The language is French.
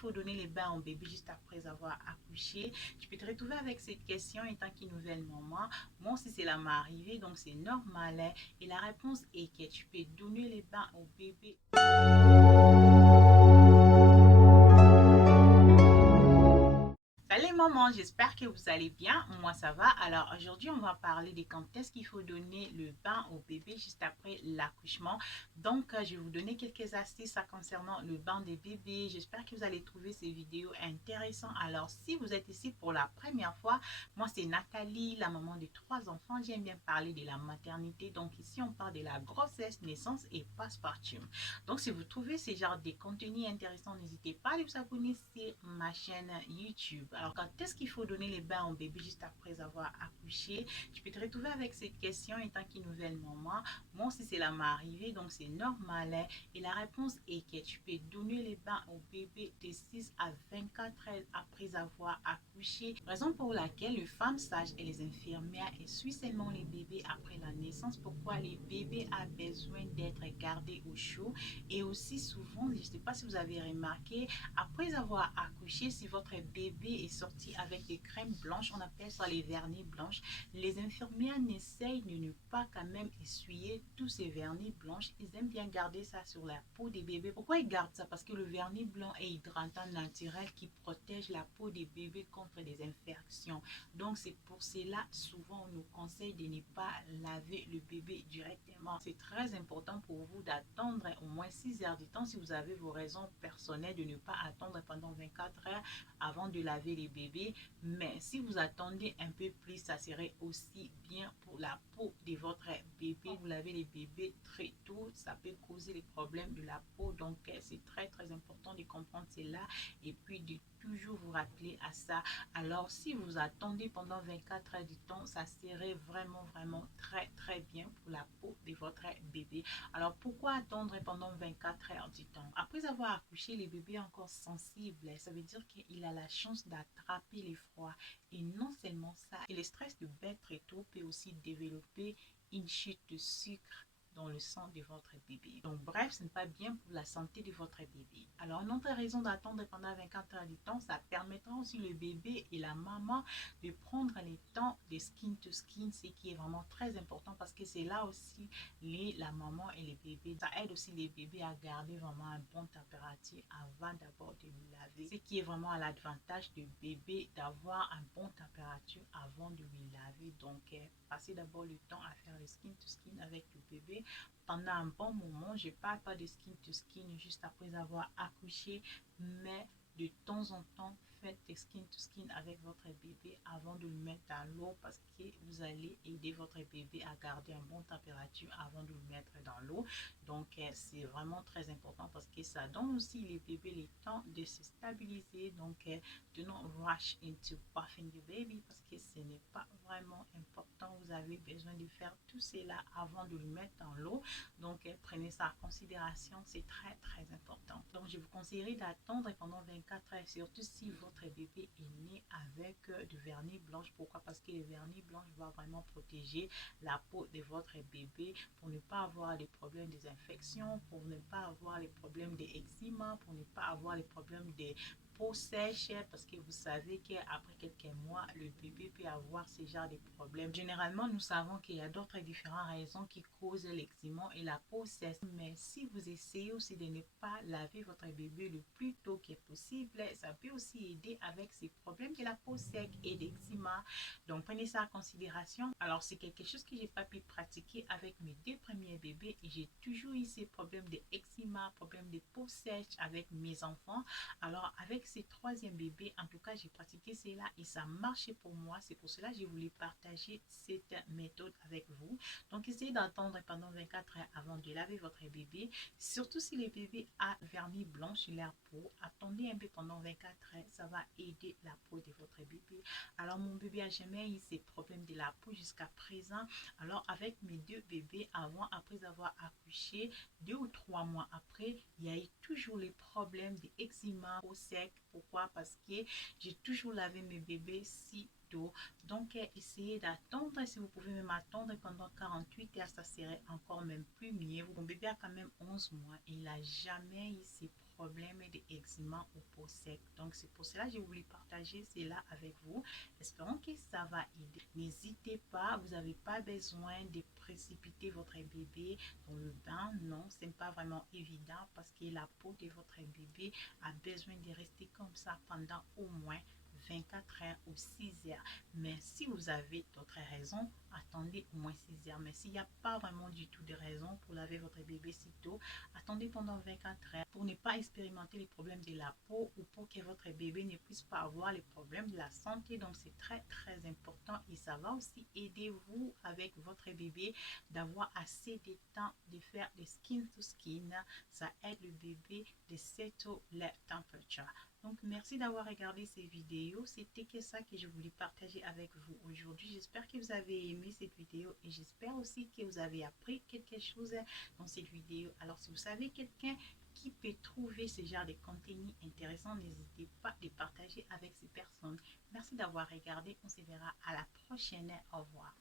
faut donner les bains au bébé juste après avoir accouché? Tu peux te retrouver avec cette question étant qu'une nouvelle maman. Moi aussi, cela m'est arrivé, donc c'est normal, hein. Et la réponse est que tu peux donner les bains au bébé. Salut maman, j'espère que vous allez bien. Moi ça va. Alors aujourd'hui on va parler de quand est-ce qu'il faut donner le bain au bébé juste après l'accouchement. Donc je vais vous donner quelques astuces concernant le bain des bébés. J'espère que vous allez trouver ces vidéos intéressantes. Alors si vous êtes ici pour la première fois, moi c'est Nathalie, la maman de 3 enfants. J'aime bien parler de la maternité. Donc ici on parle de la grossesse, naissance et postpartum. Donc si vous trouvez ce genre de contenu intéressant, n'hésitez pas à vous abonner sur ma chaîne YouTube. Alors, quand est-ce qu'il faut donner les bains au bébé juste après avoir accouché? Tu peux te retrouver avec cette question étant qu'une nouvelle maman. Moi aussi, cela m'est arrivé, donc c'est normal, hein. Et la réponse est que tu peux donner les bains au bébé de 6 à 24 heures après avoir accouché. Raison pour laquelle les femmes sages et les infirmières essuient seulement les bébés après la naissance. Pourquoi les bébés ont besoin d'être gardés au chaud. Et aussi souvent, je ne sais pas si vous avez remarqué, après avoir accouché, si votre bébé est sorti avec des crèmes blanches, on appelle ça les vernis blanches, les infirmières n'essayent de ne pas quand même essuyer tous ces vernis blanches. Ils aiment bien garder ça sur la peau des bébés. Pourquoi ils gardent ça? Parce que le vernis blanc est hydratant naturel qui protège la peau des bébés contre des infections. Donc c'est pour cela, souvent on nous conseille de ne pas laver le bébé directement. C'est très important pour vous d'attendre au moins 6 heures du temps si vous avez vos raisons personnelles de ne pas attendre pendant 24 heures avant de laver les bébés. Mais si vous attendez un peu plus, ça serait aussi bien pour la peau de votre bébé. Vous lavez les bébés très tôt, ça peut causer des problèmes de la peau. Donc c'est très important de comprendre cela et puis de toujours vous rappeler à ça. Alors si vous attendez pendant 24 heures du temps, ça serait vraiment très bien pour la peau de votre bébé. Alors pourquoi attendre pendant 24 heures du temps? Après avoir accouché, le bébé est encore sensible. Ça veut dire qu'il a la chance d'attraper les froids. Et non seulement ça, et le stress de bain très tôt peut aussi développer une chute de sucre dans le sang de votre bébé. Donc bref, ce n'est pas bien pour la santé de votre bébé. Alors une autre raison d'attendre pendant 24 heures du temps, ça permettra aussi le bébé et la maman de prendre le temps de skin to skin, ce qui est vraiment très important parce que c'est là aussi la maman et les bébés. Ça aide aussi les bébés à garder vraiment une bonne température avant d'abord de lui laver. Ce qui est vraiment à l'avantage du bébé d'avoir une bonne température avant de lui laver. Donc passez d'abord le temps à faire le skin to skin avec le bébé pendant un bon moment. Je ne parle pas de skin to skin juste après avoir accouché, mais de temps en temps, faites des skin to skin avec votre bébé avant de le mettre dans l'eau parce que vous allez aider votre bébé à garder une bonne température avant de le mettre dans l'eau. Donc, c'est vraiment très important parce que ça donne aussi les bébés le temps de se stabiliser. Donc, do not rush into bathing your baby parce que ce n'est pas vraiment important. Vous avez besoin de faire tout cela avant de le mettre dans l'eau. Donc, prenez ça en considération. C'est très important. Donc, je vous conseillerais d'attendre pendant 24 heures, surtout si votre bébé est né avec du vernis blanche. Pourquoi? Parce que le vernis blanche va vraiment protéger la peau de votre bébé pour ne pas avoir les problèmes des infections, pour ne pas avoir les problèmes des eczéma, pour ne pas avoir les problèmes des peau sèche parce que vous savez qu'après quelques mois, le bébé peut avoir ce genre de problèmes. Généralement, nous savons qu'il y a d'autres différentes raisons qui causent l'eczéma et la peau sèche. Mais si vous essayez aussi de ne pas laver votre bébé le plus tôt que possible, ça peut aussi aider avec ces problèmes de la peau sèche et d'eczéma. Donc, prenez ça en considération. Alors, c'est quelque chose que j'ai pas pu pratiquer avec mes 2 premiers bébés et j'ai toujours eu ces problèmes d'eczéma, problèmes de peau sèche avec mes enfants. Alors, avec ces 3e bébés, en tout cas, j'ai pratiqué cela et ça marchait pour moi. C'est pour cela que j'ai voulu partager cette méthode avec vous. Donc, essayez d'attendre pendant 24 heures avant de laver votre bébé. Surtout si le bébé a vernis blanc sur la peau, attendez un peu pendant 24 heures. Ça va aider la peau de votre bébé. Alors, mon bébé a jamais eu ces problèmes de la peau jusqu'à présent. Alors, avec mes 2 bébés, après avoir accouché, 2 ou 3 mois après, il y a eu toujours les problèmes d'eczéma, peau sec. Pourquoi? Parce que j'ai toujours lavé mes bébés si tôt. Donc, essayez d'attendre. Si vous pouvez même attendre pendant 48 heures, ça serait encore même plus mieux. Mon bébé a quand même 11 mois et il n'a jamais eu ces problèmes d'eczéma ou peau sec. Donc c'est pour cela que j'ai voulu partager cela avec vous. Espérons que ça va aider. N'hésitez pas, vous n'avez pas besoin de précipiter votre bébé dans le bain. Non, ce n'est pas vraiment évident parce que la peau de votre bébé a besoin de rester comme ça pendant au moins 24 heures ou 6 heures. Mais si vous avez d'autres raisons, attendez au moins 6 heures. Mais s'il n'y a pas vraiment du tout de raison pour laver votre bébé si tôt, attendez pendant 24 heures pour ne pas expérimenter les problèmes de la peau ou pour que votre bébé ne puisse pas avoir les problèmes de la santé. Donc c'est très important et ça va aussi aider vous avec votre bébé d'avoir assez de temps de faire des skin to skin. Ça aide le bébé de settle la temperature. Donc, merci d'avoir regardé ces vidéos. C'était que ça que je voulais partager avec vous aujourd'hui. J'espère que vous avez aimé cette vidéo et j'espère aussi que vous avez appris quelque chose dans cette vidéo. Alors, si vous savez quelqu'un qui peut trouver ce genre de contenu intéressant, n'hésitez pas à les partager avec ces personnes. Merci d'avoir regardé. On se verra à la prochaine. Au revoir.